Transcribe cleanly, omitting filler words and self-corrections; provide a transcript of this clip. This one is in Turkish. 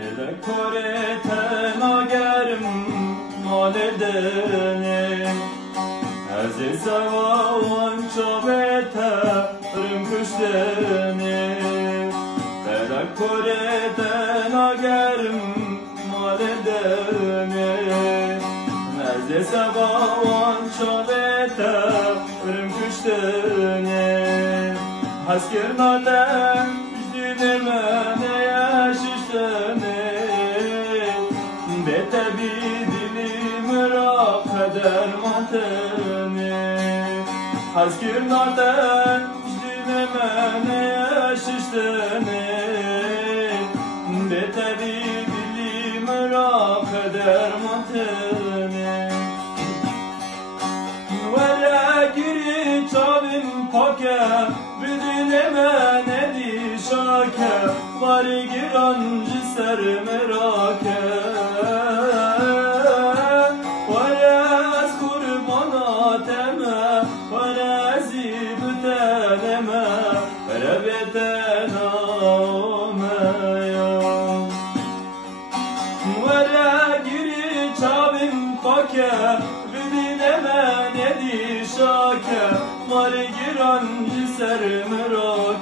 ele koreten agerim maledene Aziz savan çabete rımküştene ele koreten agerim maledene Aziz savan çabete rımküştene Hasker naden dineme yaşıştene Bete bir dilim rak eder matene Hasker naden dineme yaşıştene Bete bir dilim rak eder matene Vere giri çavim pake Bilime ne di şake Var girancı ser merake Varez kurbana teme Varez ibteneme Rebeten ameya Vere giri çavim pake Bilime ne di şake Var girancı ser merake